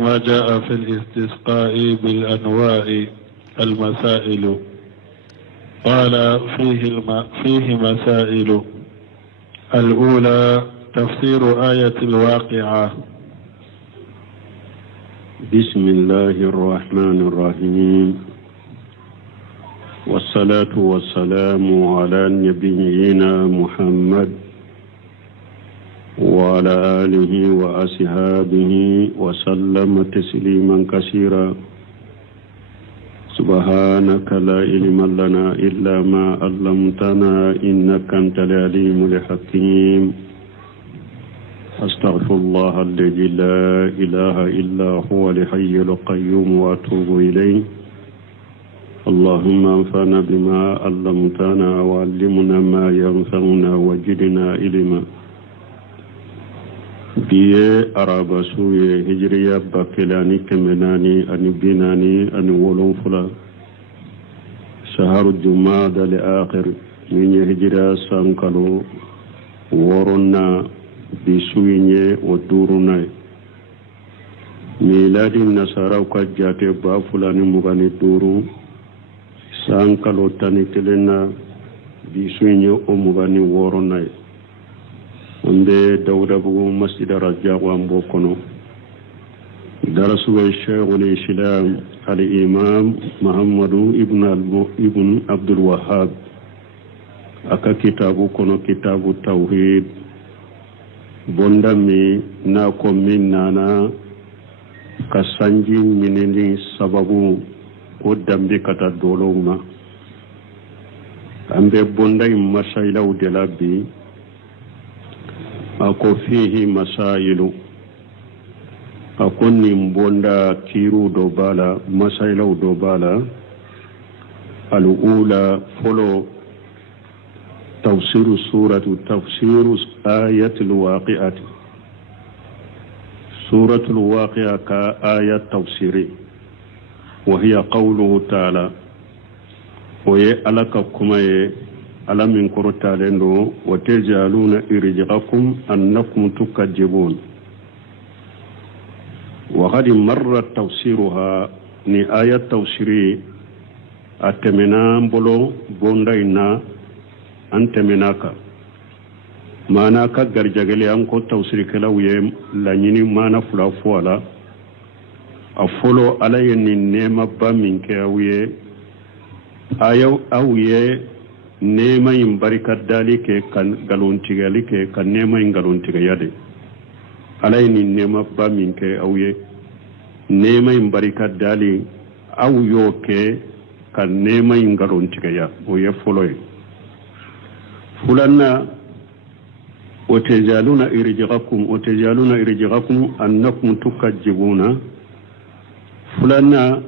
ما جاء في الاستسقاء بالأنواع المسائل. قال فيه مسائل. الأولى تفسير آية الواقعة. بسم الله الرحمن الرحيم، والصلاة والسلام على نبينا محمد وعلى آله وأصحابه وسلم تسليما كثيرا. سبحانك لا علم لنا إلا ما علمتنا إنك أنت العليم الحكيم. أستغفر الله الذي لا إله إلا هو الحي القيوم وأتوب إليه. اللهم انفعنا بما علمتنا وعلمنا ما ينفعنا وزدنا علما. biye araba suye hijriya bakilani kemenani ani binani ani wolonfula shaharu jumada li akhir minye hijra sankalo woronna bisuye o duruna miladi nasara ka jate ba fulani mugani duru sankalo tani telena bisuye o mugani woronna onde dawda bugu masjid raja wa mbokono darasu shaykh al-islam al-imam muhammadu ibn abdul wahhab aka kitabu kono kitabu tauhid bondami na ko min nana kasanji mineni sababu ko dambe kata doloma ambe bondai masaila udelabi ako fihi masailu akonni mbonda kiru dobala masailu dobala al-ula folo tafsiru ayatul waqi'ati suratul waqi'a ka ayat tafsiri wa hiya qawluhu ta'ala wa alaka kumaye ألم ينكروا تعالوا وتجعلون إرجاءكم أنكم تكذبون. وقد مرت تفسيرها نآية تفسيري أتمنى بلو بوندينا أنتمناك مانا كغرجغلي أنكو تفسير كلاوية لانيني مانا فلافوالا أفولو علي نيما بامين كاوية آيو أوية nema yin barikat dalike kan galontigalike kan nema yin galontigayade alay ni nema ba min ke awye nema yin barikat dali aw yo ke kan nema yin galontigaya o ye foloy fulanna otejaluna irjaqakum annakum tukajibuna fulanna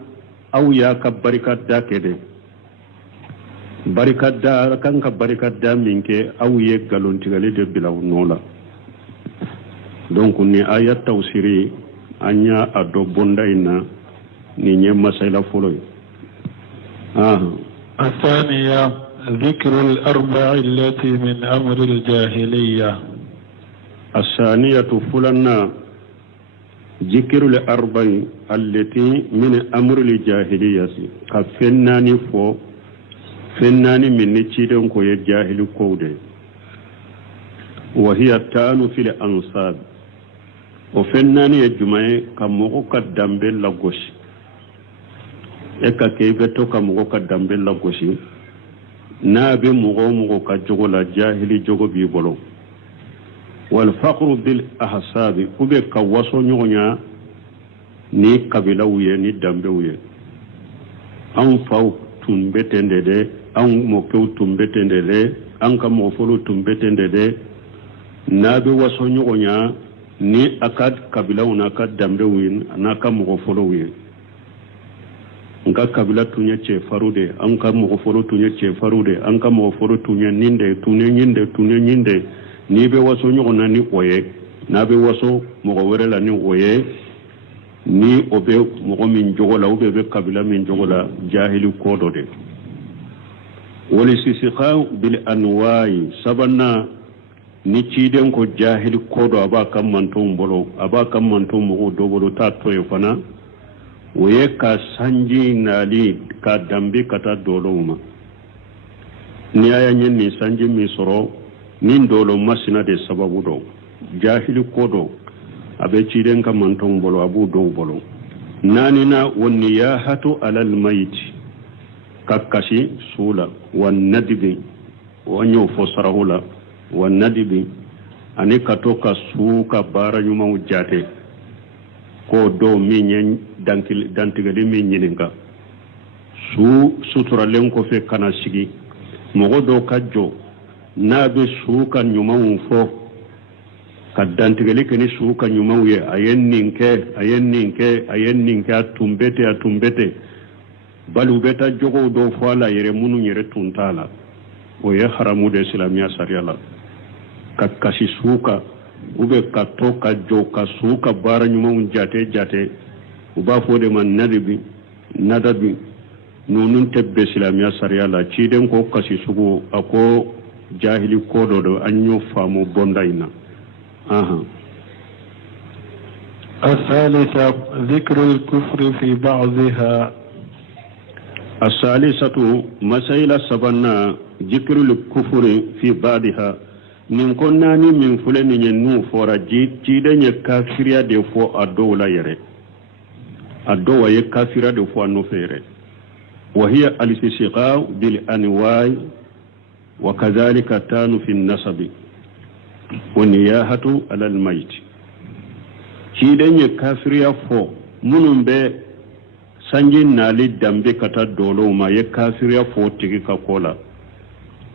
aw ya ka barikat dakede barikadda kanka barikadda minke aw ye galontigale de bilaw nola donc ni ayat tawsiri anya ado bonda ina ni nyema sayla foloy الثانية ذكر الأربع التي من أمر الجاهلية. الثانية فلنا ذكر الأربع التي من أمر الجاهلية كفناني فو fennani min ni ciden ko ye jahili kowde wa hiya tanu fil ansab o fennani ye jumaye kam mo ko dambe la goshi e ka kebe to kam mo ko dambe la goshi na be mo ka jogo la jahili jogo bi bolo wal faqru bil ahsab kube ka waso nyonya ni kabila wuye ni dambe wuye an faw tun betende de an mokew tumbetende de an ka mofolo tumbetende de nabe waso nyonya ni akad kabila una ka dambe win na ka mofolo wi nka kabila tunya che farude an ka mofolo tunya che farude an ka mofolo tunya ninde nyinde ni be waso nyonya ni oye nabe waso mo werela ni oye ni obe mo min jogola obe be kabila min jogola jahili kodo de والاستسقاء بالأنواع سبنا ni ciden ko jahil kodo aba kam mantum bolo aba kam mantum mo do bolo ta to e fana woye ka sanji nali ka dambi kata doloma ni aya nyen ni sanji mi soro nin dolo masina de sababu do jahil kodo abe ciden kam mantum bolo abu do bolo nani na wonni ya hatu alal mayit kakkashi sula wan nadbi wanyo fosarahula wan nadibi ani katoka suka bara nyuma ujate ko do minyen dantigadi minyininka su sutura lenko fe kana sigi mogo do kajjo nabe suka nyuma fo ka dantigali keni suka nyuma ye ayenninke atumbete balu beta jogo do fala yere munu yere tuntala o ye haramu de islamia sariala kakasi suka ube kato ka jo ka suka bara nyuma jate uba fode man nadabi nunun tebbe islamia sariala ciden ko kasi sugo ako jahili kodo do anyo famu bondaina aha الثالثة ذكر الكفر في بعضها. الثالثة مسائل سبنا ذكر الكفر في بعضها nin konnani min fulani nyen nu fora jide nye kafiria de fo ado la yere ado wa ye kafira de fo no fere wa hiya al-istishqa bil anwa'i wa kadhalika tanu fi an-nasab wa niyahatu ala al-mayt jide nye kafiria fo munum be sanjin nali dambe kata dolo ma ye kafiria fo tigi ka kola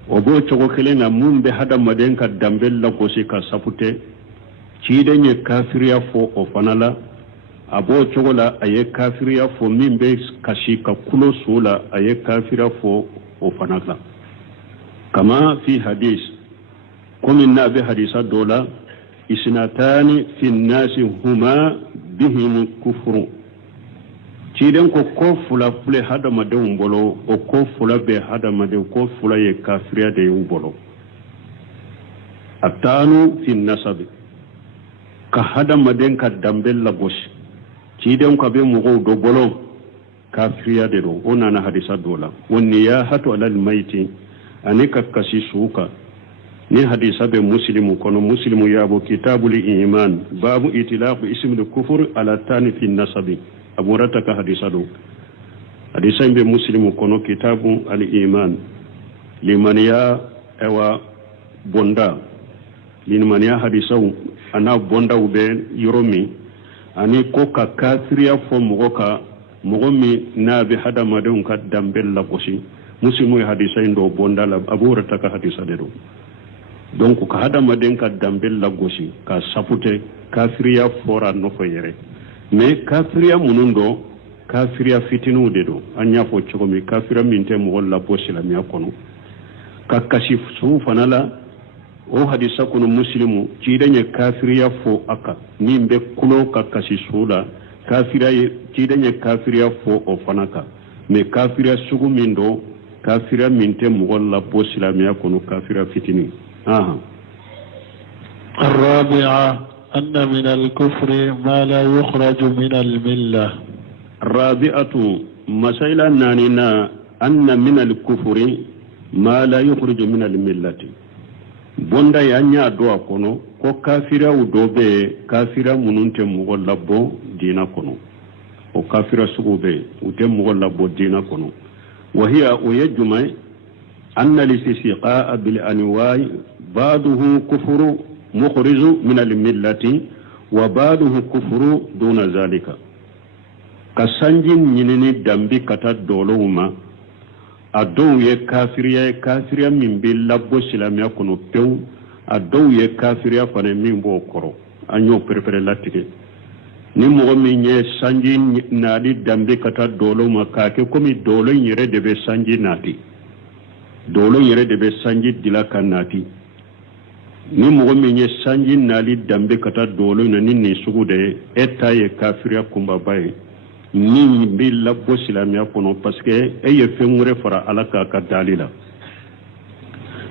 obo chogo kelenga mumbe hada madenka dambella kosi ka sapute cidenye kafiriya fo o fanala abo chogo la aye kafiriya fo mimbe kashi ka kulo sula aye kafiriya fo o fanala kama fi hadis kumi nabe hadisa dola isnatani fi nasi huma bihim kufru ciden ko fula fule hada madenw bolo o ko fula be hada madenw ko fula ye kafiriya de yu bolo atanu fi nasab ka hada maden ka dambel la gosh ciden ko be mo do bolo kafiriya de do onana hadisa dola wonni ya hatu alal maiti anika kasi suka ni hadisa be muslimu kono muslimu yabo kitabul iman babu itilaq ism al kufur ala tani fi nasabi abu rataka hadisa do hadisa be muslimu kono kitabu al iman liman ya ewa bonda liman ya hadisa ana bonda ube yoromi ani ko ka kafiriya fo mogo mi nabi hada madun ka dambel la kosi muslimu hadisa ndo bonda la abu rataka hadisa de do donc ka hada madun ka dambel la gosi ka sapute kafiriya fora no ko yere mais kafiriya munundo kafiriya fitinu de do anya fo chogomi kafira minte mo wala posila mi akono ka kashif su fanala o hadisa kono muslimu cidenye kafiriya fo aka nimbe kulo ka kasisula kafira cidenye kafiriya fo o fanaka mais kafiriya sugu mindo kafira minte mo wala posila mi akono kafira fitini aha الرابعة أن من الكفر ما لا يخرج من الملة. الرابعة مسائل نانينا أن من الكفر ما لا يخرج من الملة bonda yanya do kono ko kafira udobe kafira mununte mugolabo dina kono o kafira sugube ute mugolabo dina kono wa hiya uyajma anna lisisiqa bil anwa'i ba'dahu kufru مخرج من الملة وبعده كفر دون ذلك كسانجين ينني دمبي كتا دولوما أدو كافريا من بلابو سلام يكونوا بيو أدو كافريا فنمين بو كورو أنيو بريفري لاتيكي ni mogo min ye sanji naadi dambe kata dolo ma kake komi dolo yere de be sanji naati dolo yere de be sanji dila kan naati ni mogo min ye sanji naali dambe kata dolo na ni sugu de eta ye kafiriya kumba baye ni bi labbo silamiya kono parce que ye fengure fara ala ka dalila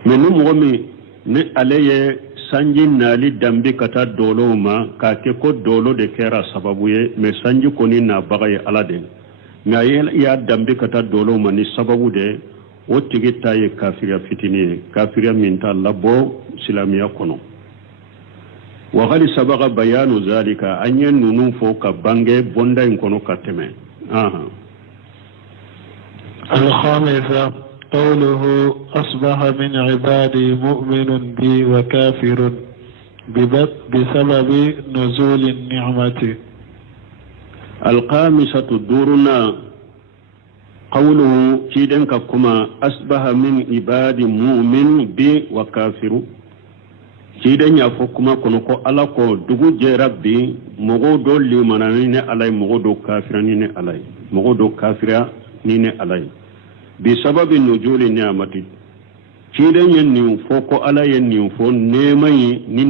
mais ni mogo min ni ale ye sanji nali dambi kata dolo ma ka ke ko dolo de kera sababu ye me sanji koni na baga ye ala de nga ya dambi kata dolo ma ni sababu de o tigi ta ye kafiriya fitini kafiriya min ta labo silamiya kono wa ghali sabaga bayanu zalika anya nunu fo ka bange bonda in kono kateme الخامسة قوله أصبح من عبادي مؤمن بي وكافر بسبب نزول النعمة. الخامسة دورنا قوله كيدن كما أصبح من عبادي مؤمن بي وكافر كيدن يفكما كنكو ألاكو دغو جربي مغودو لمنانين علي مغودو كافرانين علي مغودو كافرانين علي بسبب نزول النعمة كيدن ينيو فوكو على ينيو فو نيمي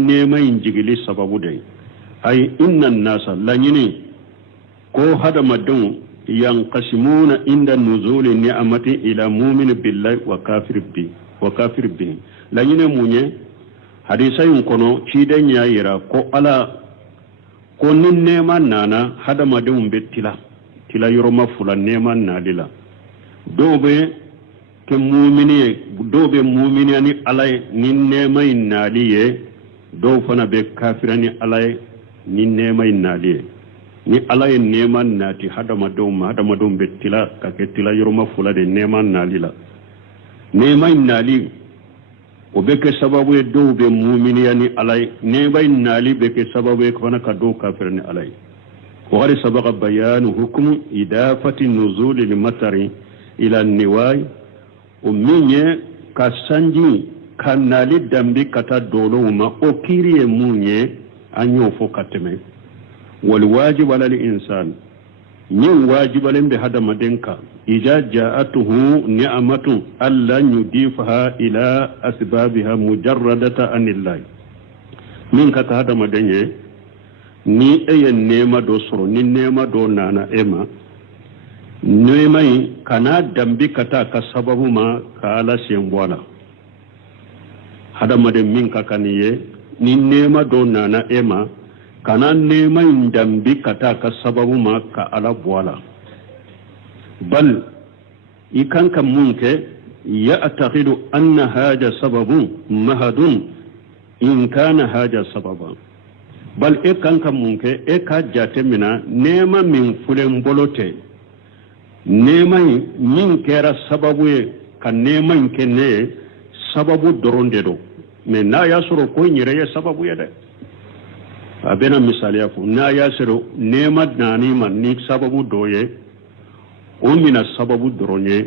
نيمي جيغلي سببو دي أي إن الناس لنيني كو هذا مدون ينقسمون عند نزول النعمة إلى مؤمن بالله وكافر به لنيني موني حديثا ينكونو كيدن يايرا كو على كو نيما نانا هذا مدون بتلا تلا يرمى فلان نيما نادلا دوبه ke mumini dobe mumini ani alay ni nemay naliye do fana be kafirani alay ni nemay naliye ni alay neman nati hadama dum be tila ka ke tila yoroma fula de neman nalila nemay nali o be ke sababu e do be mumini ani alay nemay nali be ke sababu e fana ka do kafirani alay wa gari sabaqa bayanu hukm idafati nuzul al matari ila niwai uminye kasanji kanali dambi kata dolo ma okiriye munye anyo fo kateme wal wajib ala al insan yin wajib alimbe hada madenka ija ja'atuhu ni'amatu alla yudifaha ila asbabiha mujarradata anillah min kata hada madenye ni eyen nema do soro ni nema do nana ema nemai kana dambi kata ka sababu ma ka ala sembwala hada maden min ka kaniye ni nema do nana ema kana nema dambi kata ka sababu ma ka ala bwala bal ikan kan munke ya ataqidu anna haja sababu mahadun in kana haja sababa bal ikan kan munke e ka jatemina nema min fulen bolote nemai min kera sababu ye ka neman kenne sababu doronde do me na ya soro ko nyire ye sababu ye de abena misali ya fu na ya soro nema nani man ni sababu doye o mina sababu doronye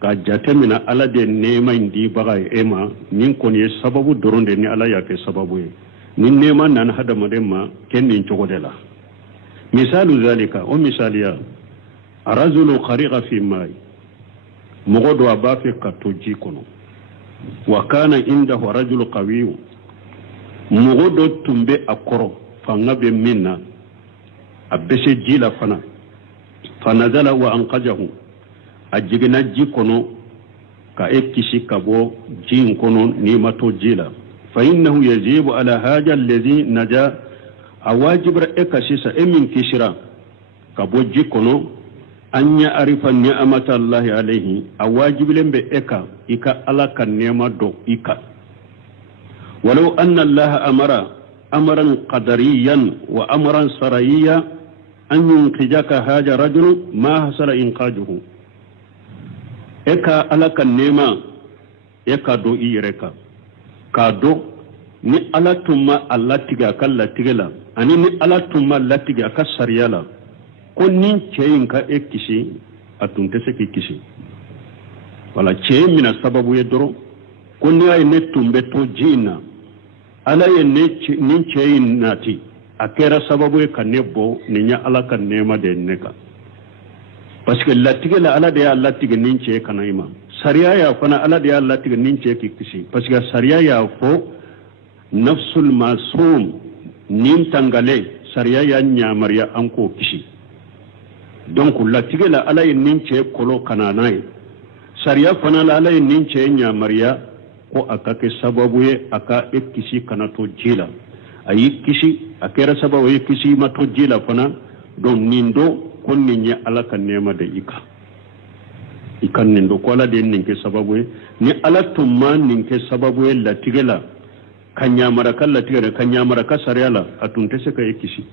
ka jate mina ala de nema indi baga ema min kon ye sababu doronde ni ala ya ke sababu ye ni nema nan hada madema kenni chogodela misalu zalika o misaliya رجل خريق في ماء مغدو أبافي كتوجي كنو وكان عنده رجل قوي مغدو تنبي أكرو فنبي منا أبسي جيلا فنا فنزل وأنقذه أجينا جي كنو كأكشي كبو جين كنو نيمتو جيلا فإنه يجيب على هذا الذي نجا أواجب رأيكشيسا إمن كشرا كبو جي كنو an ya arifa ni'amata Allah alaihi a wajibilin bai ika alaka nema do ika walau anna Allah amara amaran qadariyan wa amaran sarayya an yunqijaka haja rajul ma hasala inqajuhu alaka nema do ireka ka do ni alatuma Allah tiga kala tigela ani ni alatuma latiga ka sariyala ko nin ceyin ka ekisi atunte se kisi wala ceyin mina sababu ye doro ko ni ay netumbe to jina ala ye nin ceyin nati akera sababu ye kanebo ninya ala kan nema de neka parce que latige la ala de Allah tige nin ce kana ima sariya ya fana ala de Allah tige nin ce kisi parce que sariya ya fo nafsul masum nin tangale sariya ya nyamariya anko kishi donc latige la ala ye nin ce kolo kananaye sariya fana la ala ye nin ce nyamariya ko aka ke sababu ye aka kisi kana to jila ayi kisi akera sababu ye kisi ma to jila fana don nindo kon ni ala kan nema da ikan nindo ko ala de ninke sababu ye ni ala tumma ninke sababu ye latigela kanya maraka latigela kanya maraka sariyala atunte se ka kisi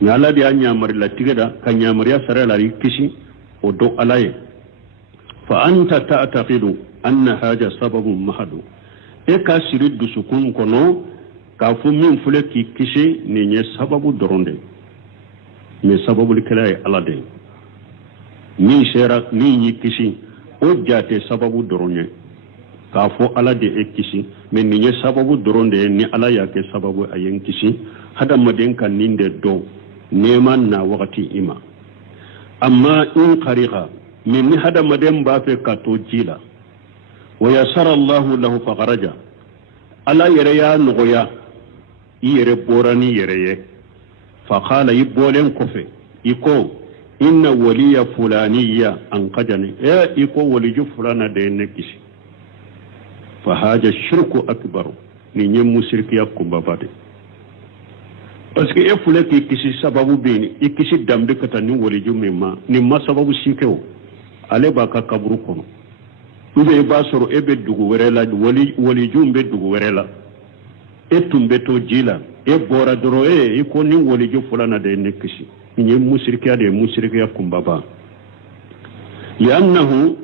ni ala de anya mar latigela kanya mariya sariyala kisi o do alaye fa anta ta'taqidu anna haja sababun mahadu e ka siri dusukun kono ka fu min fule ki kisi ni nye sababu doronde me sababu likala ala de ni shera ni yi kisi o jate sababu doronye ka fu ala de e kisi me ni nye sababu doronde ni ala ya ke sababu ayen kisi hada maden kan ninde do neman na wakati ima amma in qariqa min hada maden ba fe ka to jila wa yasara Allah lahu fa kharaja ala yere ya nugoya yere borani yere ye fa qala yibolen kofe iko inna waliya fulaniya an qadani ya iko waliju fulana de nekisi fa haja shirku akbar ni nyem musirki yakumba bade parce que e fule ki kisi sababu beni ikisi dambe kata ni waliju mimma ni ma sababu sikewo ale ba ka kaburu kono ube ba soro ebe dugu werela wali jumbe dugu werela etumbe to jila e bora doro e ko ni wali ju fulana de nekisi ni musirkiya kumbaba li'annahu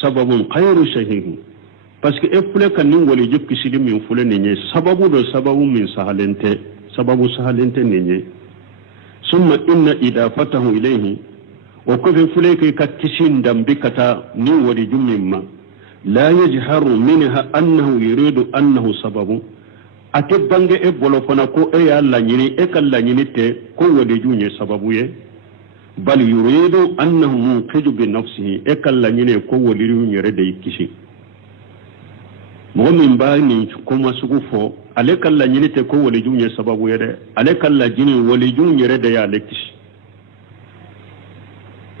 sababun khairu shay'in parce que e fule kan ni wali ju kisili min fule ni sababu do sababu min sahalente ni summa inna idafatahu ilayhi wa kufi fule kai ka kishin dambi kata ni wali ju mimma لا يجهر منها أنه يريد أنه سبب أتبانج إبولو فنكو إيا لانيني إيكا لانيني تي كو ودجوني سببوية بل يريد أنه منقذ بنفسه إيكا لانيني كو ودجوني ردي كشي مغمين بايني كما سقفو عليك لانيني تي كو ودجوني سببوية عليك لانيني ودجوني ردي عليكش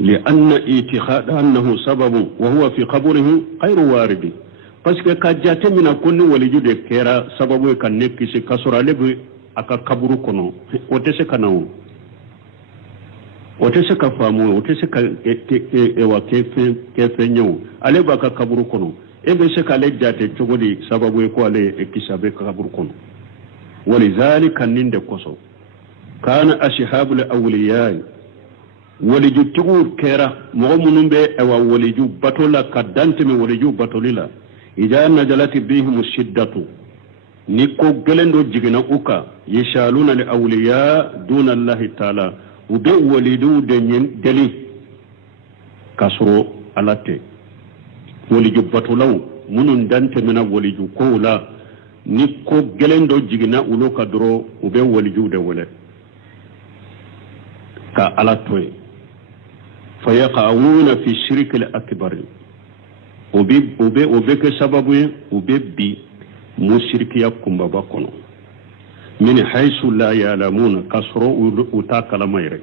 لأن اعتقاد أنه سبب وهو في قبره غير وارد parce que ka jate mina konni walijude kera sababu kan nekisi kasura lebu aka kaburu kono otese kanawo otese ka famu otese ka ewa kefe nyawo ale ba ka kaburu kono ebe se ka le jate chogodi sababu ko ale ekisabe ka kaburu kono walizalika ninde koso kana ashabul awliya waliju tigur kera mo munum be ewa waliju batola kadante me waliju batolila ija najalati bihim shiddatu niko gelendo jigina uka yashaluna li awliya duna allah taala ube walidu de nyen deli kasro alate waliju batolaw munun dante mena waliju kola niko gelendo jigina uloka dro ube waliju de wala ka alatoy فيقعون في الشرك الأكبر وبك سبب وبي مشرك يقوم ببقنا من حيث لا يعلمون كسروا وتاكل ميري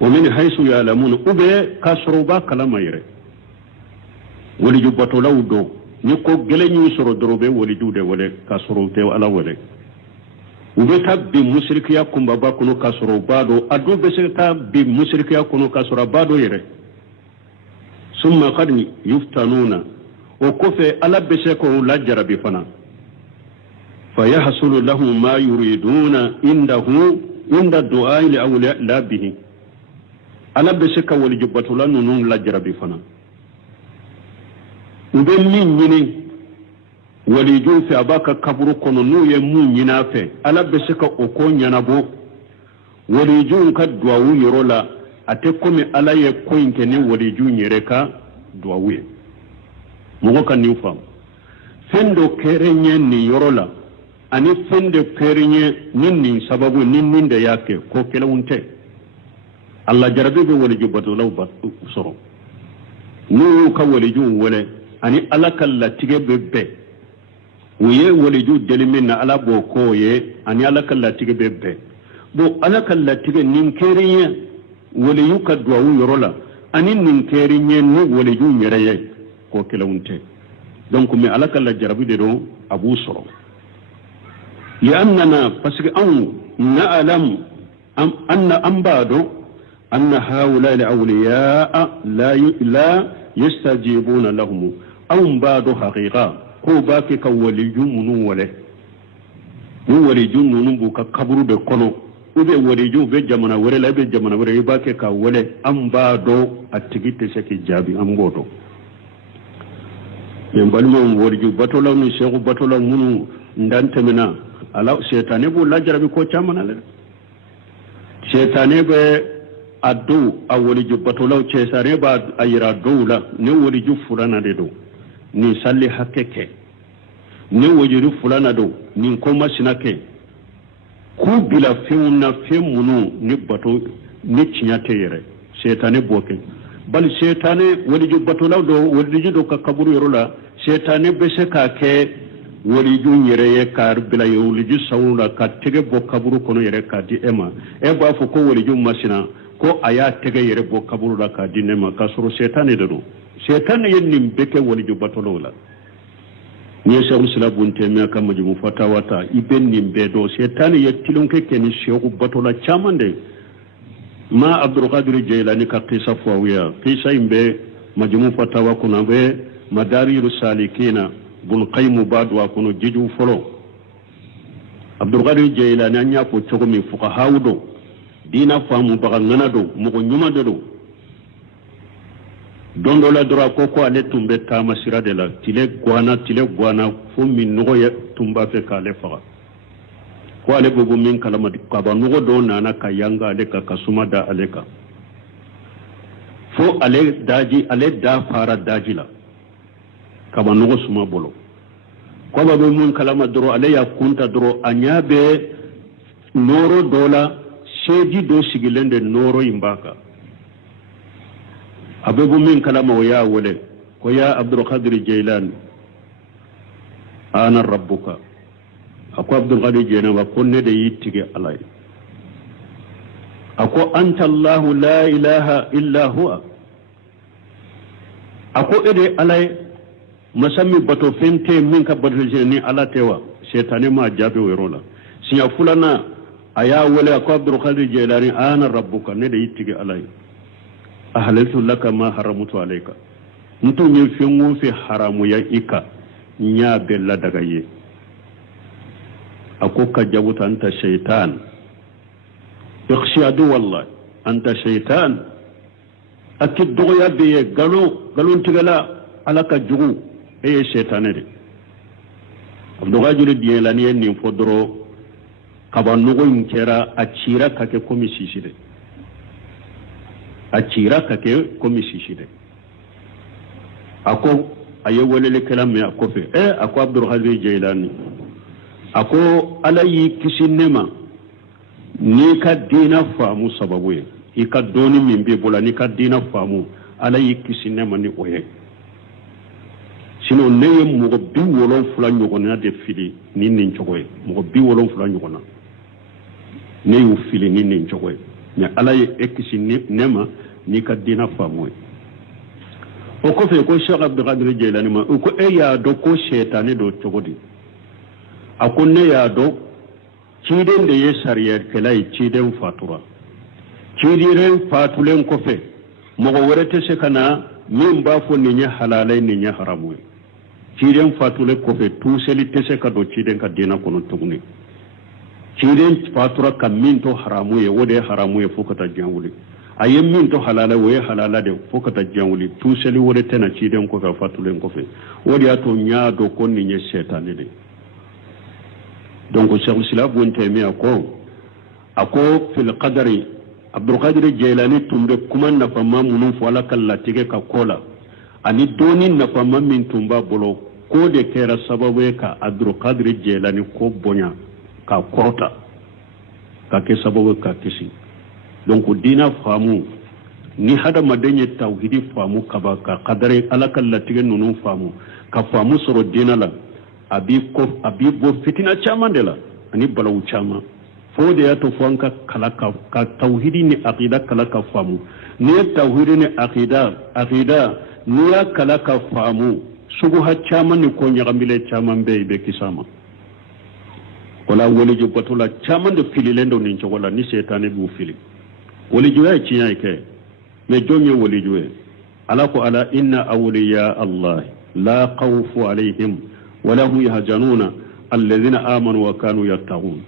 ومن حيث يعلمون وبي كسروا باكل ميري ولجبتوا لو دو نكو جلني يسروا دروبي ولجود ولا كسروا تيو على ولا ubeta bi musrikiya kumba ba kuno kasoro bado adu beseta bi musrikiya kuno kasoro bado yere summa qad yuftanuna o kofe ala beseko la jarabi fana fayahsulu lahum ma yuriduna inda du'a li awliya la bihi ala beseka wali jubatula nunun la jarabi fana ube min nyini waliju fi abaka kaburu kono nu ye mun nyina fe ala beseka oko nyanabo waliju ka duawu yorola ate komi ala ye koinke ni waliju nyereka duawu ye mogo kan ni fam fendo kerenye ni yorola ani fende kerenye ninni sababu ninde yake ko kelawunte alla jarabe be waliju badulaw ba soro nu ka waliju wole ani ala kala tige bebe uye waliju delimin na ala boko ye ani ala kala tige bebe bo ala kala tige ninkeriye waliju ka duawu yorola ani ninkeriye ni waliju nyereye ko kelawunte donc mais alaka la jarabi de do abu soro li'annana parce que an na'lam anna ambado anna haula al-awliya la yastajibuna lahum aw bado haqiqa ko bake ka waliyun munu wale mu walijun munu bu ka kaburu be kono ube walijun be jamana wore la be jamana wore bake ka wale ambado atigite seki jabi ambodo yen balmo warju batola ni sheikh batola munu ndantemina ala seytane bu la jarabi ko chamana le seytane be addu awoliju batola cesare ba ayira dowla ne woliju fulana de do ni salli hakeke ne wojiru fulana do ni koma sinake ku bila feuna femunu ni bato ni cinyate yere seytane boke bal seytane woliju batola do woliju do ka kaburu yorola seytane be se ka ke woliju yere ye kar bila woliju sawula ka tege bo kaburu kono yere ka di ema e ba fo ko woliju masina ko aya tege yere bo kaburu la ka di nema ka soro seytane de do seytane yen nim beke woliju batolo la ni se musla bunte me ka majumu fatawata iben nim be do seytane ye tilonke keni shehu batola chamande ma abdul qadir jailani ka qisa fawiya qisa imbe majumu fatawa kuna be madariru salikina bun qaymu badwa kuno jiju folo abdul qadir jailani anya ko chogo mi fuqaha wudo dina famu baga ngana do mo nyuma do dondo la dora koko ale tumbe tama sira de la tile guana fu min nogo ya tumba fe kale faga ko ale bugu min kalama ka ba nogo do nana ka yanga ale ka kasuma da ale ka fo ale daji ale da fara daji la ka ba nogo suma bolo ko ba mun kalama doro ale ya kunta doro anyabe noro dola sheji do sigilende noro imbaka abebu min kalama ya wale ko ya abdul qadir jailani ana rabbuka ako abdul qadir jailani wa konne de yittige alay ako anta allah la ilaha illa huwa ako ede alay masami bato fente min ka bato ni ala tewa shaytane ma jabe werola sinya fulana aya wale ako abdul qadir jailani ana rabbuka ne de yittige alay ahlaltu laka ma haramutu alayka mutu ni fengu fi haramu ya ika nya bella daga ye akoka jabuta anta shaytan yakhshi adu wallahi anta shaytan akid doya be galon tigala alaka jugu e shaytanere abdugajul diyelani ni fodoro kabanugo inkera achira kake komisiside achira kake komisiside ako aye wolele kalame akofe ako abdul qadir jailani ako alayi kisinema ni ka dina famu sababu ika doni mimbe bola ni ka dina famu alayi kisinema ni oye sino neye mo bi wolon fula nyogona de fili ni nin chogoy mo bi wolon fula nyogona ne yu fili ni nin chogoy ni alayi ekisinema ni ka dina famu o ko fe ko Cheikh Abdul Qadir Jailani ma ko e ya do ko shaytane do chogodi akunne ya do ciden de ye sariyar kelai ciden fatura cidiren fatulen ko fe mo worete se kana min ba fo ni nya halalai ni nya haramu ciden fatule ko fe tu seli tese ka do ciden ka dina kono tuguni ciden fatura kam min to haramu ye wode haramu ye fokata janwuli ayem min to halala we halala de fokata janwuli tu seli wode tena ciden ko fa fatulen ko fe wodi ato nya do ko ni nya shaytan de donc Cheikh Islam Ibn Taymiyyah ako fil qadari Abdul Qadir Jailani tumbe kuma na fama munun fo ala kala tige ka kola ani doni na fama min tumba bolo ko de kera sababu ka Abdul Qadir Jailani ko bonya ka korota ka ke sababu ka kisi donc dina famu ni hada madenye tauhidi famu ka ba ka qadari ala kala tige nunu famu ka famu soro dina la abi bo fitina chamandela ani balawu chama fo de ya to fonka kala ka tauhidi ni aqida kala ka famu ni tauhidi ni aqida ni ya kala ka famu sugu hachaman ni ko nyagambile chaman be kisama wala waliju batula chaman de fililendo ni chogola ni setane bu fili waliju ya chinya ke me jonye waliju ala ko ala inna awliya allah la khawfu alayhim wa lahum yahzanuna alladhina amanu wa kanu yattaqun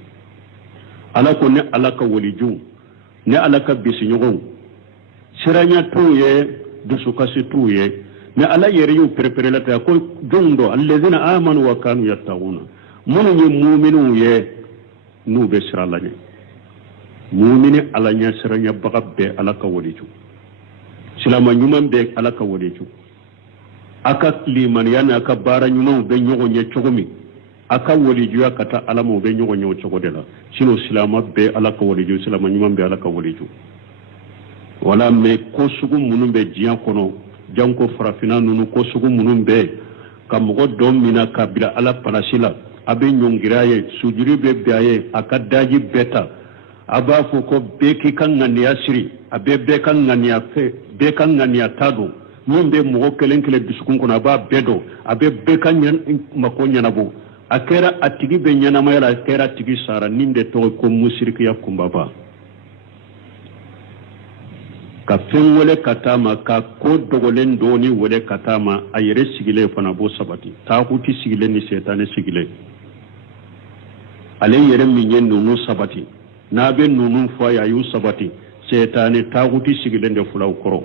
ala ko ne alaka waliju ne alaka bisinyogo siranya tuye dusukasi tuye ne ala yeri yu preparelata ko jondo alladhina amanu wa kanu yattaquna mun ni mu'minu ye nu be siralanya mu'mini alanya siranya bagabbe alaka waliju silama nyuman be alaka waliju aka liman yana aka bara nyuman be nyogo nye chogomi aka waliju akata alamo be nyogo nye chogodela sino silama be alaka waliju silama nyuman be alaka waliju wala me ko sugu munun be jiyan kono janko farafina nunu ko sugu munun be kamugo dom mina kabila ala palasila abe nyongiraye sujuri be biaye aka daji beta aba fo ko beki kan ngani asiri abe be kan ngani afe be kan ngani atado mun be mo kelen kele bisukun kono aba bedo abe be kan nyan makonya nabo akera atigi be nyana mayala akera tigi sara ninde to ko musirki ya kumbaba ka fen wele katama ka ko dogolen doni wele katama ayere sigile fana bo sabati ta huti sigile ni setane sigile ale yere minyen nunu sabati na be nunu fo ya yu sabati setane ta huti sigile nde fulaw koro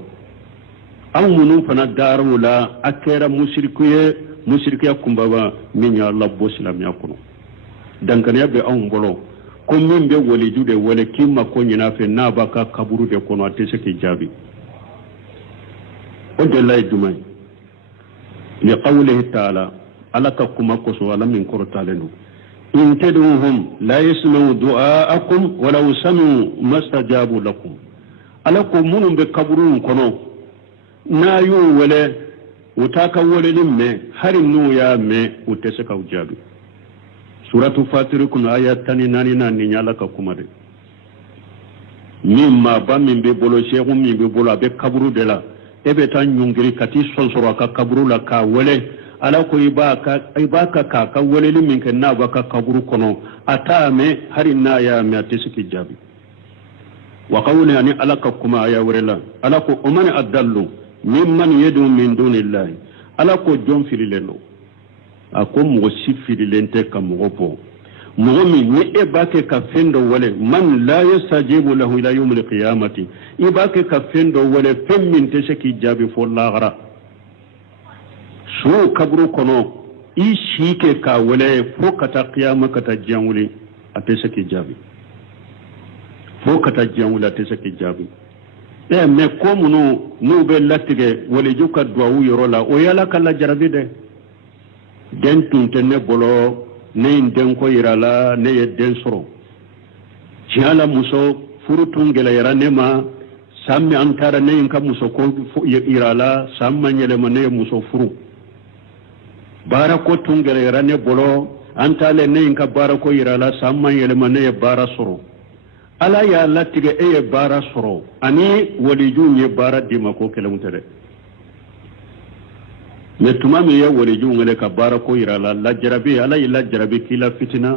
an nunu fana darula akera musirkiya kumbaba minya labbo islamya kuno dankane be an bolo ko min be wali jude wala kimma ko nyina fe na baka kaburu de kono atese ke jabi o de lay dumay li qawlihi ta'ala alaka kuma ko so wala min ko talenu in tad'uhum la yasma'u du'aakum wa law sami'u mastajabu lakum alako munum be kaburu kono na yu wala utaka wala limme harin nu ya me utese ka jabi suratu fatir kun ayat tani nani nani nyala ka kuma de mimma ba min be bolo shehu min be bolo be kaburu de la ebe tan nyungiri kati sonsoro ka kaburu la ka wele ala ko ibaka ka wele min kan na ba ka kaburu kono atame hari na ya me atisiki jabi wa qawli ani ala ka kuma aya wurela ala ko umman adallu mimman yadu min dunillahi ala ko jom fililelo ako mo sifiri lente ka mo po mo mi ni e bake ka fendo wale man la yastajibu lahu ila yawm alqiyamati e bake ka fendo wale femmin te seki jabi fo laghara so kabru kono i shike ka wale fo kata qiyama kata janwuli ate seki jabi fo kata janwuli ate seki jabi e me ko munu no be latige wale juka duwa yorola o yala kala jarabi de den tunte ne bolo ne den ko irala ne ye den soro ciala muso furutun gela yara ne ma sammi antara ne inka muso ko irala samma nyele ma ne muso furu bara ko tungela yara ne bolo antale ne inka bara ko irala samma nyele ma ne bara soro ala ya latige e bara soro ani waliju nye bara dima ko kelamutere me tuma mi ya wale ju ngale ka bara ko irala la jarabi ala ila jarabi kila fitina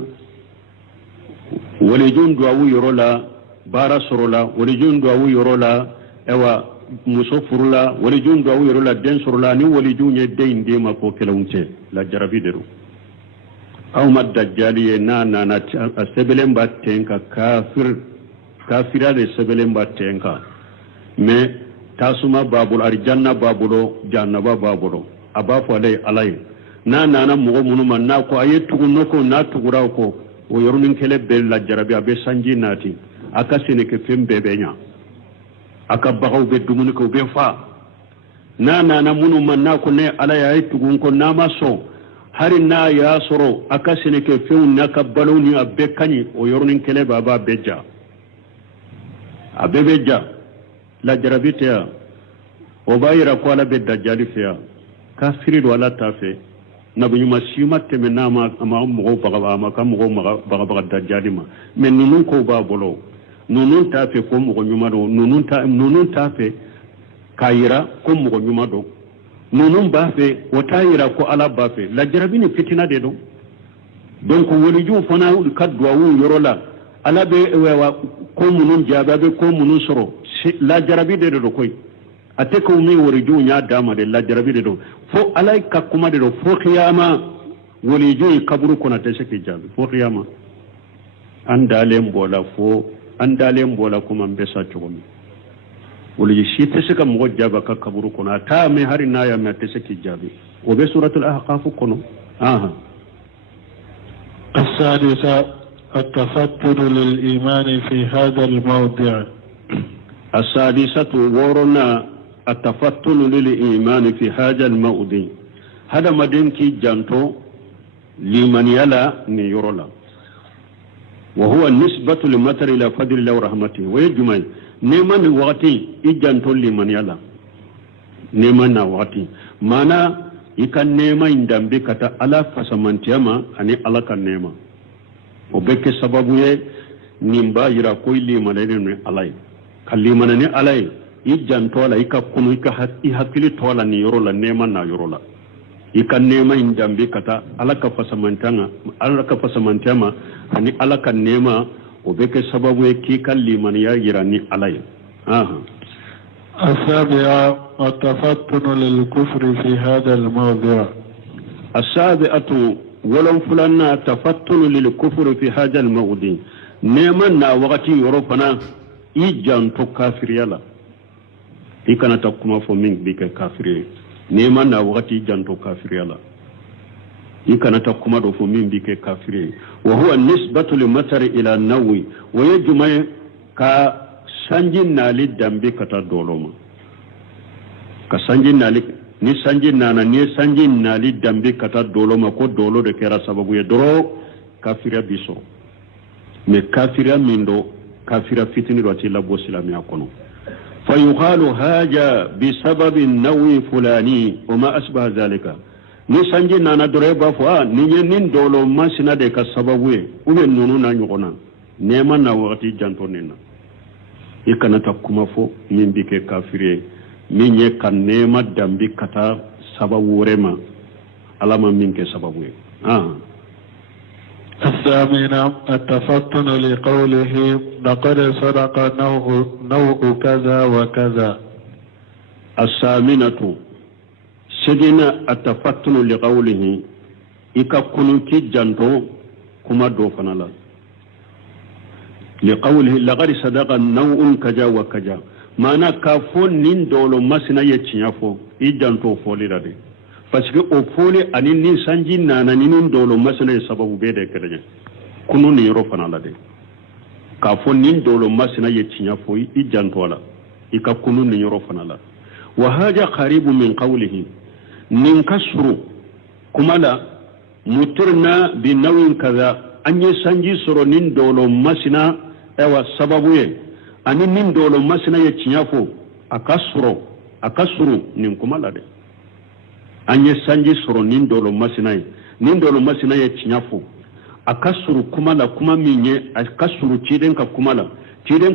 wale ju ndu yorola bara sorola wale ju ndu yorola ewa muso furula wale ju ndu yorola den sorola ni wale ju nye de inde ma ko kala unce la jarabi deru aw mad dajjali na sebelen batenka kafira de sebelen batenka me tasuma babul arjanna babulo jannaba babulo abafu alay alay na mugo munuma na ko aye tugunno ko na tugura ko o yornin kele bel la jarabi abe sanji nati aka sene ke fembe benya aka bagaw be dumuni ko be fa na munuma na ko ne alay aye tugun ko na maso hari na ya soro aka sene ke feun na ka baloni abe kani o yornin kele baba beja abe beja la jarabi te o bayira ko ala be dajjali fiya kafiri do ala tafe nabu nyuma sima teme nama ama mo baga ama kam mo baga dajjali ma men nunun ko ba bolo nunun tafe ko mo nyuma do nunun tafe kayira ko mo nyuma do nunun ba fe wata yira ko ala ba fe la jarabi ni fitina de do donc woni ju fana ka duwawu yorola ala be wa ko munun jaba be ko munun soro la jarabi de do koy ate ko mi wori ju nya dama de la jarabi de do fo ala ka kuma de do fo qiyama woni ju kaburu kona te se ke jabi fo qiyama andale mbola kuma mbesa chogomi woli shi te se ka mo jaba ka kaburu kona ta me hari na ya me te se ke jabi o be suratul ahqaf kono السادسة التفتن للإيمان في هذا الموضع. السادسة ورنا التفتن للإيمان في هذا الموضع. هذا مدينكي جانتو لمن يلا نيرولا وهو النسبة لمطر إلى فضل الله ورحمته ويجمع نيمان وقتي إجانتو لمن يلا نيمان وقتي مانا ikan nema indambe kata ala fasamantiyama ani ala kan nema o beke sababu ye nimba yira ko limanane ne alay kallimanane alay ijantola ikakunu hakili tola ni yorola nema na yorola ikan nema indambe kata ala ka fasamantiyama ani ala kan nema o beke sababu ye ki kallimaniya yira ni alay السابعة التفتن للكفر في هذا الموضع. السابعة ولو فلنا تفتن للكفر في هذا الموضع نيمنا وقتي يوروبنا إيجان تو كافر يلا إيكنا تقوم فمين بك كافر نيمنا وقتي إيجان تو كافر يلا إيكنا تقوم فمين بك كافر وهو النسبة لمطر إلى النووي ويجمع كا sanjin nali dambe kata doloma ka sanjin nali ni sanjin nana ni sanjin nali dambe kata doloma ko dolo de kera sababu ye doro kafira biso me kafira mindo kafira fitini rati labo silami akono fa yuqalu haja bi sababi nawi fulani wama asbaha zalika ni sanjin nana doro ba fo ni nin dolo masina de ka sababu ye ube nunu na nyogona nema na wakati janto nena ikana ta kuma fo min bike kafire min ye kan nema dambi kata sababu rema alama min ke sababu الثامنة التفتن لقوله لقد صدق نوع كذا وكذا. الثامنة سجن التفتن لقوله إكا كنوكي جانتو كما دوفنا الله لقوله لقد صدق نوع كذا وكذا معنى كافون نين دولو مسنا يتشيافو إجانتو فولي رادي فاسكي أفولي أني نين سنجي نانا نين دولو مسنا يسببو بيدي كرجة كنو نيرو فنا لدي كافون نين دولو مسنا يتشيافو إجانتو لا إكا كنو نيرو فنا لا وهذا قريب من قوله نين كسرو كمالا مترنا بنوع كذا أني سنجي سرو نين دولو مسنا ewa sababu ye ani nin dolo masina ye tinyafo akasuru nin kuma la de anye sanji soro nin dolo masina ye tinyafo akasuru kuma la kuma minye akasuru tiden ka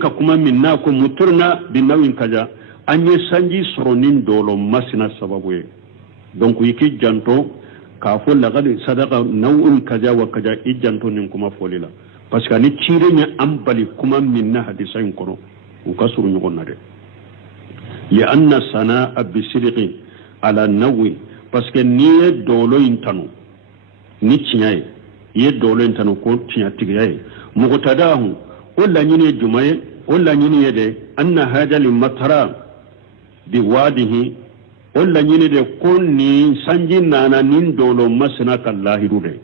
kuma minna ko muturna binawin kaja anye sanji soro nin dolo masina sababu ye donc yiki janto ka fo la gadi sadaqa nawun kaja wa kaja ijanto nin kuma folila parce que ni tire nya ambali kuma minna hadisa in kono u kasuru nyugo na de ya anna sana abisiriqi ala nawi parce que ni dolo intanu ni tiñaye ye dolo intanu ko tiña tigaye mugtadahu wala nyine jumaye wala nyine yede anna hada li matara bi wadihi wala nyine de konni sanji nana nin dolo masna kallahi rude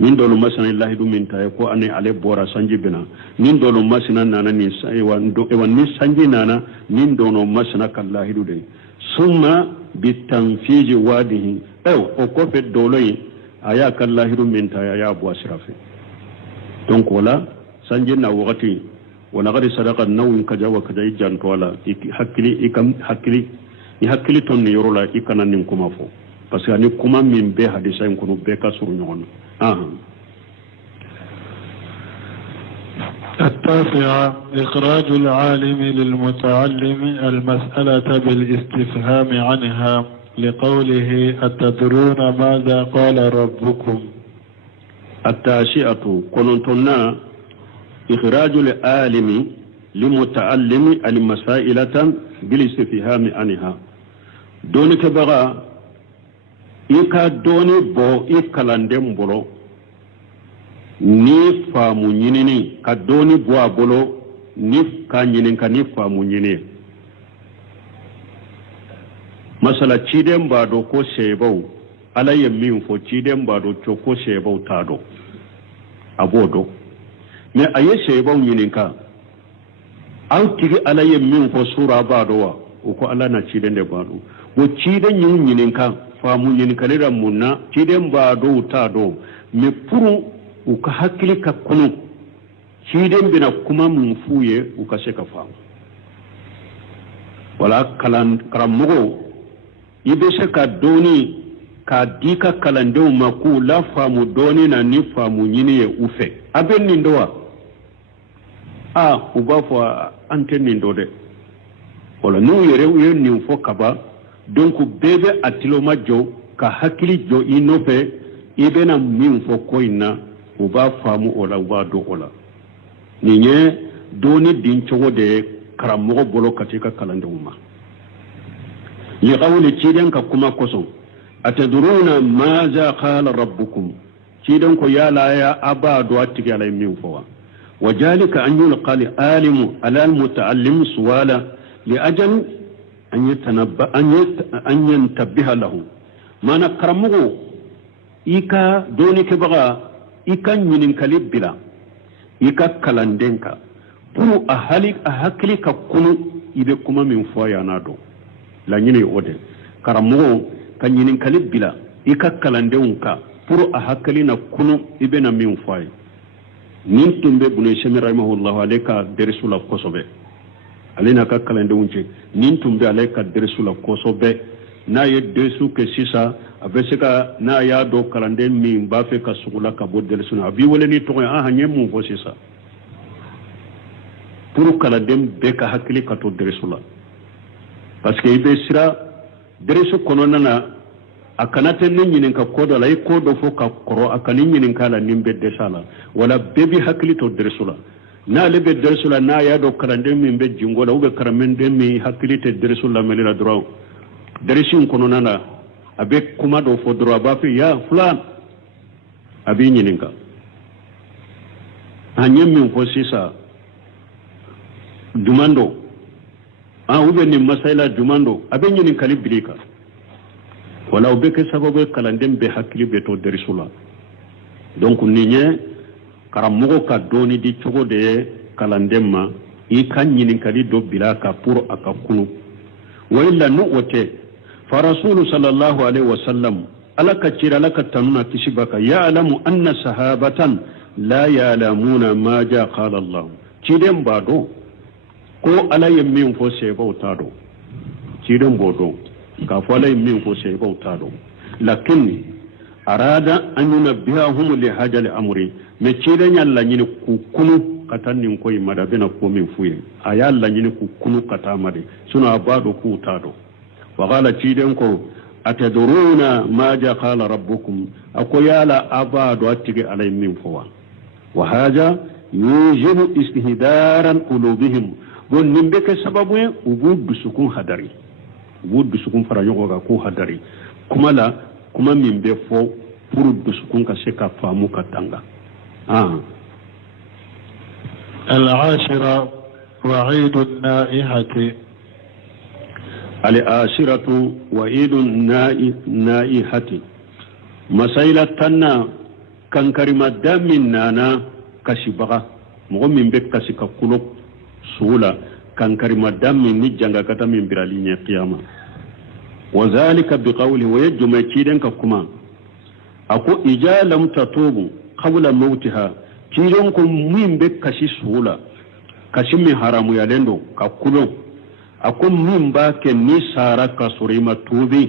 min dolo masana illahi dum min tay ko ane ale bora sanji bina min dolo masana nana ni ewan ni sanji nana min dono masana kallahi dude summa bitanfiji wadihi o ko fe dolo yi aya kallahi dum min tay aya bo asrafi donc wala sanji na wakati wala gadi sadaqa nawin kaja wa kaja janto wala hakili ton ni yorola ikana nin kuma fo parce que ani kuma min be hadisa en kono be kasuru nyon التاسعة إخراج العالم للمتعلم المسألة بالاستفهام عنها لقوله أتدرون ماذا قال ربكم. التاسعة كنتنا إخراج العالم لمتعلم المسائلة بالاستفهام عنها دونك بغا إيكا دوني بو إيكا لاندم بولو ni faamu ñinini ka doni boa bolo ni ka ñinin ka ni faamu ñini masala ciden baado ko sebaw ala ye min fo ciden baado co ko sebaw taado abodo mais aye sebaw ñinin ka aw tigi ala ye min fo sura baado wa o ko ala na ciden de baado wo ciden ñinin ka faamu ñinin ka lera munna ciden baado taado mais pour u ka hakili ka kunu ciden bina kuma mun fuye u ka se ka faamu wala karammogo i be se ka doni ka di ka kalandenw ma k'u la faamu doni na ni faamu ɲini ye u fɛ a bɛ nin dɔ wa u b'a fɔ an tɛ nin dɔ dɛ wala n'u yɛrɛ u ye nin fɔ kaba donc bɛɛ bɛ a tiloma jɔ ka hakili jɔ i nɔfɛ i bɛna min fɔ ko in na u b'a faamu o la u b'a dɔn o la nin ye doni din cogo de ye karamɔgɔ bolo ka t'i ka kalandenw ma liqawli ciden ka kuma kosɔn ataduruna maza qala rabbukum ciden ko yala ya aba do atigi ala min fo wa wajalika an yulqa li alimu ala al mutaallim suwala li ajal an yatanabba an yantabiha lahu mana karamugo ika doni ke baga ika nyinin kalibila ika kalandenka pour a hakili ka kunu ibe kuma min fo ya na do la nyine ode karamugo ka nyinin kalibila ika kalandenka pour a hakili na kunu ibe na min fo ya nin tumbe bune shemi rahimahullahu alayka derisula kosobe alina ka kalandenunje nin tumbe alayka derisula kosobe na ye desu ke sisa abeseka na ya do kalande min ba fe ka sugula ka bo derisuna abi wala ni to hanye mu fo sisa pour kalandem be ka hakili ka to derisula parce que ibe sira derisu konona na akanate nin nyinin ka kodo la kodo fo ka koro akanin nyinin kala nimbe desala wala bebi hakili to dersula na lebe dersula na ya do karande min be jingola ube karamende mi hakili te dersula melira dro dersin kono nana abe kuma do fo dro ba fi ya fulan abi nyinin ka anyem min fo sisa dumando ube ni masaila dumando abe nyinin kalibrika wala be ke sababu kalandem be hakili be to derisula donc ninye karamogo ka doni di cogo de kalandem ma i kan nyinin kali do bilaka pour aka kunu wa illa nu wote fa rasul sallallahu alaihi wasallam alaka cira laka tanuna kishibaka ya'lamu anna sahabatan la ya'lamuna ma ja qala allah ciden bado ko alayen min fo se bautado ciden bodo ka falai min ko sai bauta do lakin arada an yunabbihahum li hajal amri me cidan yalla nyini ku kunu katannin koy madabina ko min fuye aya yalla nyini ku kunu katamade suna bado ku tado wa qala cidan ko ataduruna ma ja qala rabbukum akoyala abado attige alay min fowa wa haja yujibu istihdaran qulubihim gon nimbe ke sababu ubudu sukun hadari wudu sukun fara yogo ga ko hadari kuma min be fo pour du sukun ka se ka famu ka tanga العاشرة وعيد النائحة العاشرة وعيد النائحة مسائل تنا كان كريم دم نانا كشبغا مغمن بك كسك كلوب سولا كان كريم دم نجانغا كتا من برالين قيامة وذلك بقوله ويجمع كيدن كما أكو إجا لم تتوبوا قبل موتها كيدن كم مين بك كشي سولا كشي من حرام يالندو ككلو أكو مين باك نسارة كسريمة توبي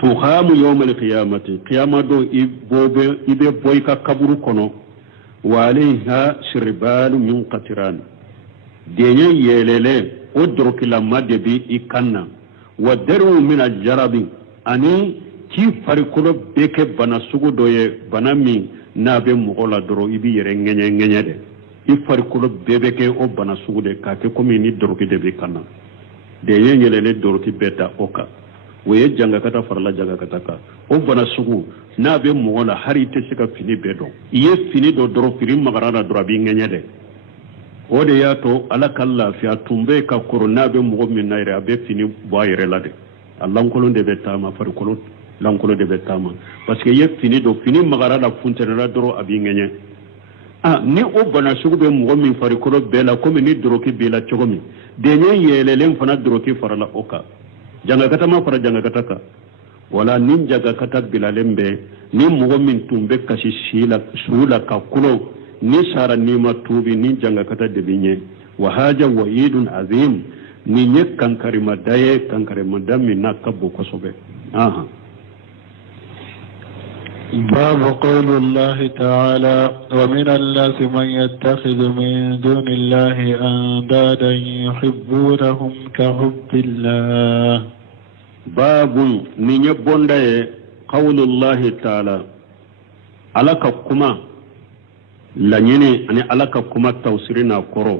تخام يوم القيامة قيامة دو إبه بويكا كبرو كنو وعليها شربال من قطران ديني يليلي ودرك لما دبي إكنا ودروا من الجرب أني كي فريقلو بك بنا سوغو دوye bana min n'a bɛ mɔgɔ la dɔrɔn i b'i yɛrɛ ŋɛɲɛ de i farikolo bɛɛ bɛ kɛ o bana sugu de k'a kɛ komi ni doroki de bɛ kan na de ye yɛlɛlen doroki bɛɛ ta o kan o ye jangakata farala jangakata kan o bana sugu n'a bɛ mɔgɔ la hali i tɛ se ka fini bɛɛ dɔn i ye fini dɔ dɔrɔn fini magara la dɔrɔn a b'i ŋɛɲɛ de o de y'a to ala ka lafiya tun bɛ ka kɔrɔ n'a bɛ mɔgɔ min na yɛrɛ a bɛ fini bɔ a yɛrɛ la de a lankolon de bɛ taama farikolo lankolon de bɛ taama parce que i ye fini dɔ fini magara la funtɛnɛla dɔrɔn a b'i ŋɛɲɛ ni o bana sugu bɛ mɔgɔ min farikolo bɛɛ la komi ni doroki b'i la cogo min deɲɛ yɛlɛlen fana doroki farala o kan jangakata ma fara jangakata kan wala ni jangakata bilalen bɛ ni mɔgɔ min tun bɛ kasi su la ka kulon ni sara ni ma tuubi ni jangakata de bi ɲɛ wa haja wa'idun azim ni ye kankarimada ye kankarimada min n'a ka bon kosɛbɛ باب قول الله تعالى ومن الناس من يتخذ من دون الله أندادا يحبونهم كحب الله باب من يبون قول الله تعالى ألك كما لنيني أني ألك كما توسرنا كرو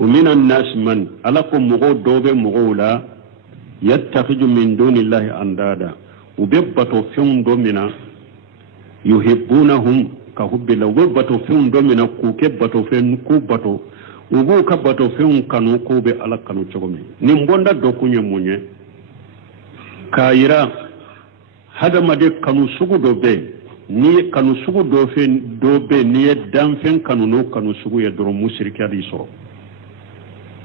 ومن الناس من ألك مغو دوب مغولا يتخذ من دون الله أندادا وبيبتو فيهم دومنا yuhibbunahum ka hubbila wo bato fen do mina ku ke bato fen ku bato ugo ka bato fen kanu ko be ala kanu cogomi ni mbonda do kunye munye kayira hada made kanu sugu do be ni kanu sugu do fen do be ni dan fen kanu no kanu sugu ya doro mushriki adi so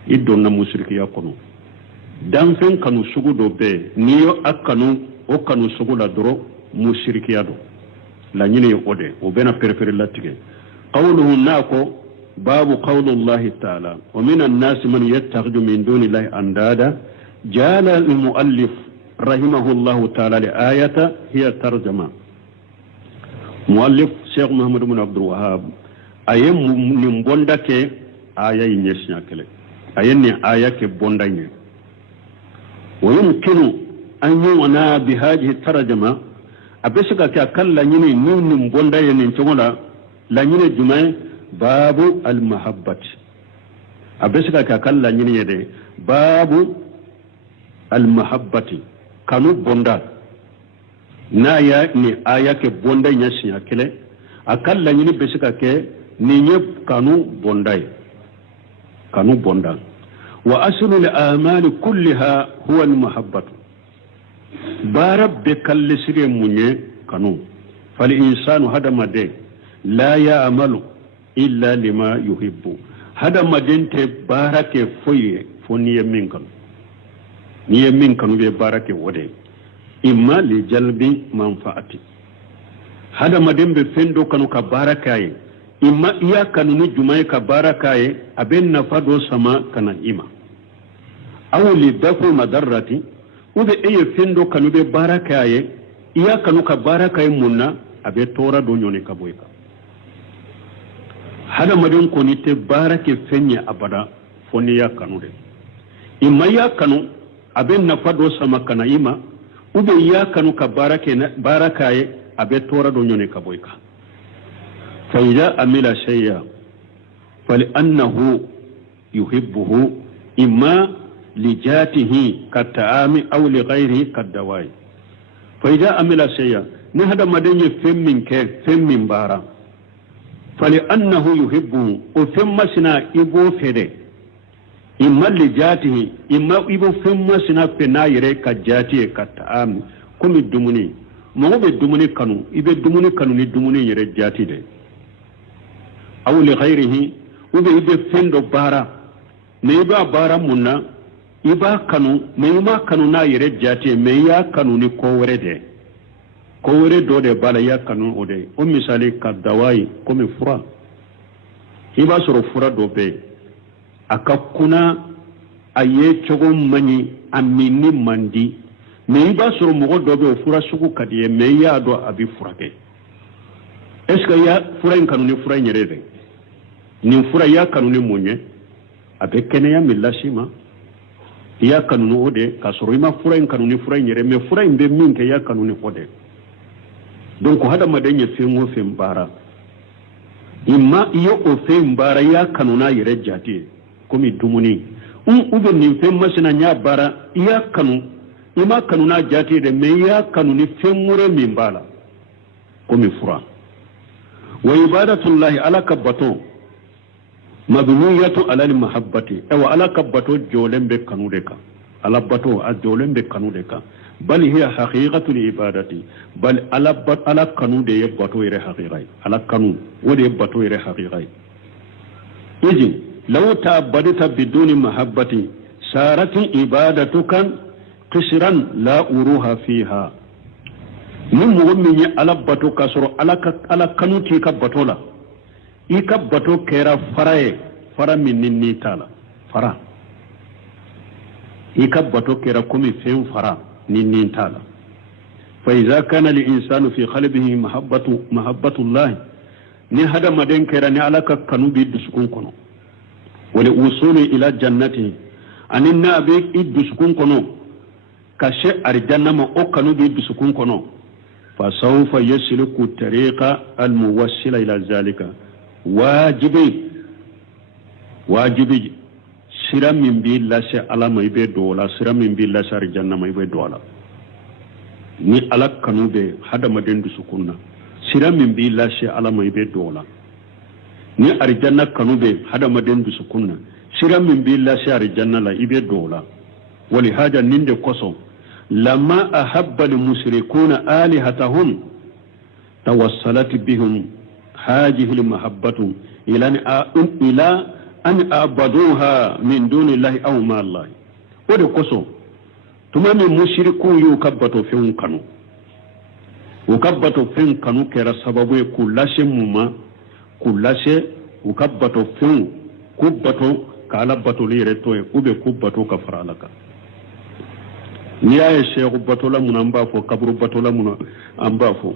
iddo na mushriki ya kono dan fen kanu sugu do be ni yo akanu o kanu sugu la doro mushriki ya do la ñine ode o bena perfere latige qawluhu nako babu qawlullahi ta'ala wa min an-nas man yattakhidhu min dunillahi andada jala al-muallif rahimahullahu ta'ala li ayata hiya tarjuma muallif Sheikh Muhammad ibn Abdul Wahhab ayem ni bonda ke aya yinyesnya kele ayen ni aya ke bonda nye wa yumkinu an yu'na bi hadhihi tarjuma abesika ka kala nyini nini mbonda yeni nchongola la nyini jumai babu al-mahabbati abesika ka kala nyini yede babu al-mahabbati kanu bonda na ya ni aya ke bonda nyashi akele akalla nyini besika ke ni nye kanu bonda wa aslu al-amali kullaha huwa al-mahabbatu barab kalli sire munye kanu fal insanu hadama de la ya'malu illa lima yuhibbu hadama dente barake foye foniye min kanu be barake wode imma li jalbi manfaati hadama dembe fendo kanu ka barakaye imma iya kanu ni jumay ka barakaye aben nafado sama kana ima aw li dafu madarrati ube eye fendo kanu be barakaye iya kanu ka barakaye munna abe tora do nyone ka boyka hada madin ko ni te barake fenya abada foni ya kanu de imma ya kanu abe nafado sama kana ima ube ya kanu ka barakaye abe tora do nyone ka boyka fa idha amila shay'a fali annahu yuhibbuhu imma لجاته كالتعامي أو لغيره كالدواء فإذا عمل شيئا نهدى مدني فم من بارا فلأنه يحبه وفم سنا إبو فده إما لجاته إما إبو فم سنا فنايره كالجاته كالتعامي كم الدمني ما هو بالدمني كانوا إبو الدمني كانوا الدمني يره جاتي ده أو لغيره وبإبو فندو بارا نيبا بارا منا iba kanu me ma kanu na yere jati me ya kanu ni kowere do de bala ya kanu ode o misali ka dawai ko mi fura iba soro fura do be akakuna aye chogo mani amini mandi me iba soro mo do be fura suku kadiye me ya do abi fura ke est-ce que ya fura in kanu ni fura nyere de ni fura ya kanu ni munye abe kenya milashima ya kanu no ode ka soro ima fura in kanu ni fura nyere me fura in be min ke ya kanu ni ode donc hada madanya fengo fembara imma iyo o fembara ya kanu na yere jati komi dumuni ube ni femma sina nya bara ya kanu ima kanu na jati de me ya kanu ni fengure mimbala komi fura wa ibadatullahi ala kabbato mabniyatu ala almahabbati wa ala kabbato jolembe kanu de ka ala bato a jolembe kanu de ka bal hiya haqiqatul ibadati bal ala kanu de bato ire haqiqai ala kanu wode bato ire haqiqai izi law ta'abbadta biduni mahabbati sarat ibadatukan qisran la uruha fiha min mu'min ya ala bato kasoro ala kanu ti ka bato la i ka bato kera fara min ni tala fara i ka bato kera komi fen fara ni tala fa idza kana lil insanu fi qalbihi mahabbatu allah ni hada maden kera ni ala ka kanu bi dusukun kono wala usuli ila jannati anin nabi idusukun kono kashe arjanna ma o kanu bi dusukun kono fa sawfa yasluku tariqa al muwassila ila zalika wajibi sira min bi lase ala mai be dola sira min bi lase arjanna mai be dola ni ala kanu be hada maden du sukunna sira min bi lase ala mai be dola ni arjanna kanu be hada maden du sukunna sira min bi lase arjanna la ibe dola wali haja ninde koso lama ahabba al mushrikuna alihatahum tawassalat bihim هذه المحبة إلى أن أعبدوها من دون الله أو ما الله ودي قصو تمام مشركو يكبتو فين كانوا وكبتو فين كانوا كرا سببو كل شيء مما كل شيء وكبتو فين كبتو كالبتو ليرتو وبي كبتو كفر لك نيا الشيخ بتو لا من أنبافو كبر بتو لا من أنبافو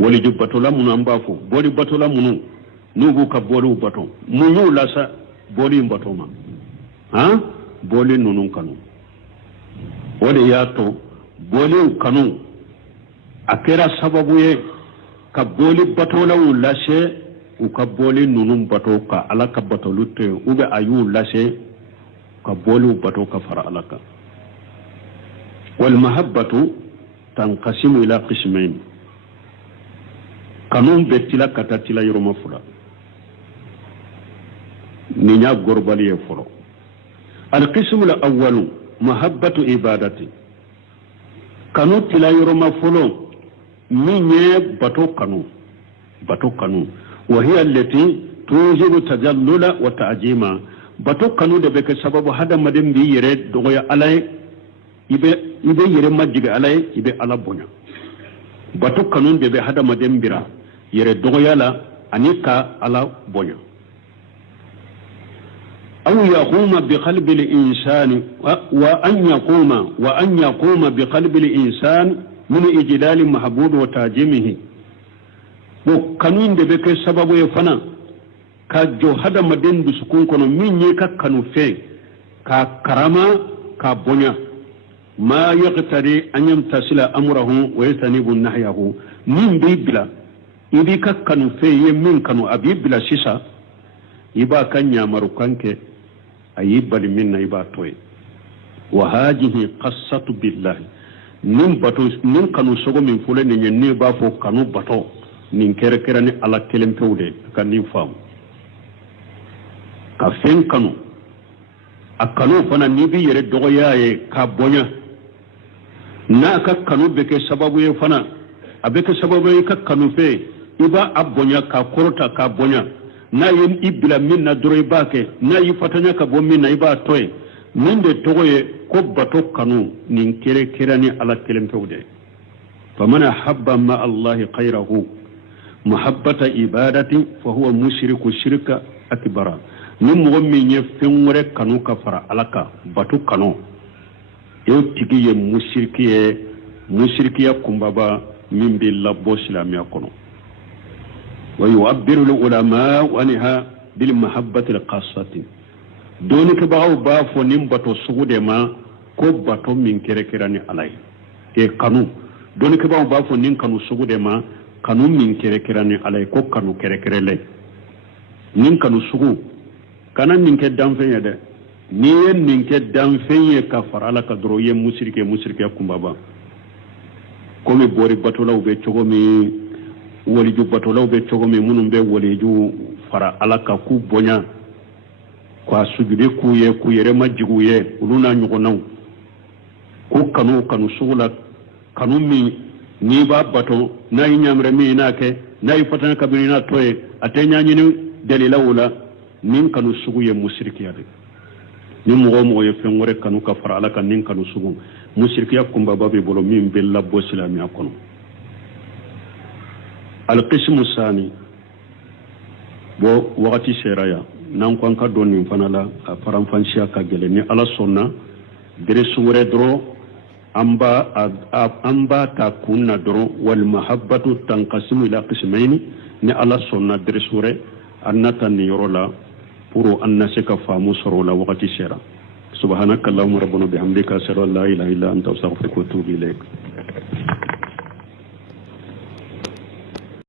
wali ju batola munu ambafo boli batola munu nugu ka boli bato munu lasa boli batoma ha boli nunun kanu wali yato boli kanu akera sababu ye ka boli batola lashe u ka boli nunun bato ka alaka batolu te ube ayu lashe ka boli bato ka fara alaka wal mahabbatu tanqasimu ila qismain kanun betila katatila yoroma fula ninya gorbali e folo alqismu alawwal mahabbatu ibadati kanu tila yoroma folo minye bato kanu wa hiya allati tujibu tajallula wa ta'jima bato kanu de be sababu hada madem bi yere dogoya alay ibe yere majjiga alay ibe ala bonya bato kanu de be hada madem bira yere dogoyala anika ala bonya aw yaquma bi qalbi al-insani wa an yaquma bi qalbi al-insan min ijlal mahbub wa tajimihi bo kanun de be sababu e fana ka jo hada maden du sukun kono min ye ka kanu fe ka karama ka bonya ma yaqtari an yamtasila amrahu wa yastanibu nahyahu min bila ibi ka kanu fe ye min kanu abi bila sisa iba kan yamaru kanke ayi bali minna iba toy wa hadhihi qassatu billahi nin bato nin kanu sogo min fule ni ne ba fo kanu bato nin kere kere ni ala kelem pewde kan nin fam ka fen kanu akanu fana ni bi yere dogo yaye ka bonya na ka kanu beke sababu ye fana abeke sababu ye ka kanu fe iba abonya ka korota ka bonya na yin ibla min na doro ibake na yi fatanya ka bo min na iba toy min de togoye ko bato kanu nin kere kere ni ala kelem pewde famana habba ma allah khayrahu muhabbata ibadati fa huwa mushriku shirka akbara min mo min ye fenwore kanu ka fara alaka bato kanu e tigi ye mushriki ye mushrikiya kumbaba min bi labbo silamiya kono ويعبر العلماء عنها بالمحبة القاصة دونك باو بافو نمبتو سعود ما كوباتو من كركراني علي كانو دونك باو بافو نم كانو سعود ما كانو من كركراني علي كو كانو كركرلي نم كانو سعود كان من كدام فين يده نين من كدام فين يكفر على كدرو مسرك يكون بابا كومي بوري باتولا وبيتشوغومي waliju batolaw be cogo min munum be waliju fara alaka ku bonya kwa sujude ku yere majigu ye uluna nyugonaw ku kanu sugula kanu mi ni ba bato na nyamre mi na ke na fatana kabirina toye atenya nyini dalila wala nin kanu sugu ye musrikiya de ni mo ye fengore kanu ka fara alaka nin kanu sugu musrikiya kumba babe bolo min bella bo islamiya kono القسم الثاني بو وقتي سيرايا نانكوان كا دوني فنالا فرام فانشيا كا جلني على سنة درسورة درو أمبا تكون درو والمحبة تنقسم إلى قسمين ني على سنة درسورة أنتا نيرولا برو أنسك فامو سرولا وقتي سيرا سبحانك اللهم ربنا بحمدك أشهد أن لا إله إلا أنت أستغفرك وأتوب إليك